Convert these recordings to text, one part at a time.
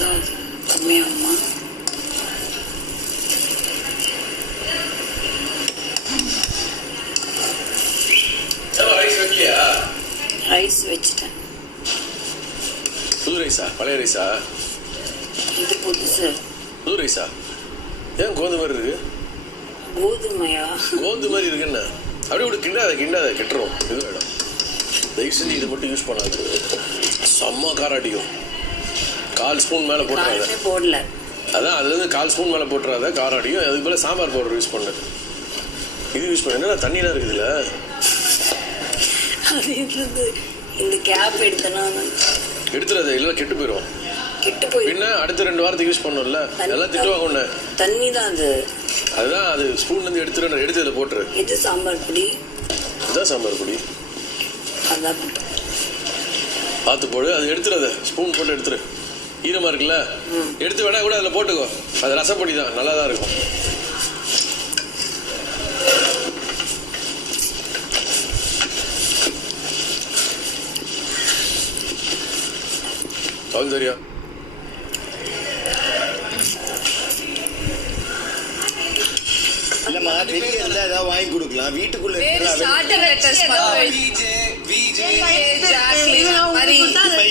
அப்போதான் கம்மியாகுமா? ரைஸ் வச்சுட்டேன். புது ரைஸா பழைய ரைஸா? இது புதுசு. புது ரைஸா? ஏன் கோதுமை மாதிரி இருக்கு? கோதுமையா? கோதுமை மாதிரி இருக்குன்னு அப்படியே விட்டு கிண்டாத கெட்டுரும். இது வேணும், தயவு செஞ்சு இதை மட்டும் யூஸ் பண்ணாது. செம்ம காராட்டிக்கும். 1/4 ஸ்பூன் மேலே போட்டுறாத. போடல, அதான் அதுலேருந்து 1/4 ஸ்பூன் மேலே போட்டுறாத, காராட்டிக்கும். அதுக்கு போல சாம்பார் பவுடர் யூஸ் பண்ணு. இது யூஸ் பண்ணு. என்ன தண்ணியெலாம் இருக்குதுல்ல? அது இருந்து இந்த கேப் எடுத்தனா எடுத்துறது இல்லை, கெட்டு போயிடும். கெட்டு போய் பின்ன அடுத்த 2 வாரத்துக்கு யூஸ் பண்ணணும்ல. எல்லாம் திட்டுவாங்க ஒன்று. தண்ணி தான் அது. அதுதான் அது ஸ்பூன்லேருந்து எடுத்து இதில் போட்டுரு. இது சாம்பார் பொடி. இதுதான் சாம்பார் பொடி. அதான் பார்த்து போடு. அது எடுத்துறது, ஸ்பூன் போட்டு எடுத்துரு. ஈரமாக இருக்குல்ல, எடுத்து வேணா கூட அதில் போட்டுக்கோ. அது ரசப்பொடி தான், நல்லா தான் இருக்கும். சௌந்தர்யா இல்லம்மா, வெளியே இருந்தா ஏதாவது வாங்கி கொடுக்கலாம். வீட்டுக்குள்ள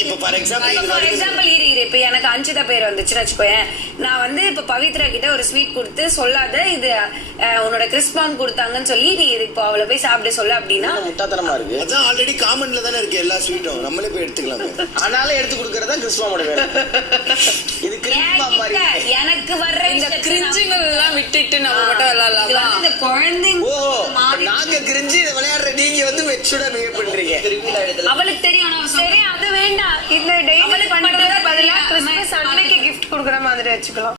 இப்ப ஃபார் எக்ஸாம்பிள் இப்ப எனக்கு அஞ்சிதா பேர் வந்துச்சுன்னு வச்சுக்கோயேன். நான் வந்து இப்ப பவித்ரா கிட்ட ஒரு ஸ்வீட் கொடுத்து சொல்லாத, இது உன்னோட கிறிஸ்பான் கொடுத்தாங்கன்னு சொல்லி நீ இப்போ அவளை போய் சாப்பிட சொல்ல அப்படின்னா முட்டாத்தனமா இருக்கு. அதான் ஆல்ரெடி காமன்ல தானே இருக்கு எல்லா ஸ்வீட்டும். நம்மளே போய் எடுத்துக்கலாம். ஆனாலும் எடுத்து கொடுக்கறதா கிறிஸ்பாமோட வேலை. இது கிறிஸ்பா மாதிரி எனக்கு வர்ற இந்த கிரிஞ்சுகள் எல்லாம் விட்டுட்டு நம்ம மட்டும் விளையாடலாமா? இந்த குழந்தைங்க நாங்க கிரிஞ்சு இதை விளையாடுற, நீங்க வந்து மெச்சூர்டா பிஹேவ் பண்றீங்க. அவளுக்கு தெரியும். சரி, அது வேண்டாம். இந்த டெய்லி பண்ணிட்டு பதிலா கிறிஸ்மஸ் அன்னைக்கு கிஃப்ட் கொடுக்குற மாதிரி வச்சுக்கலாம்.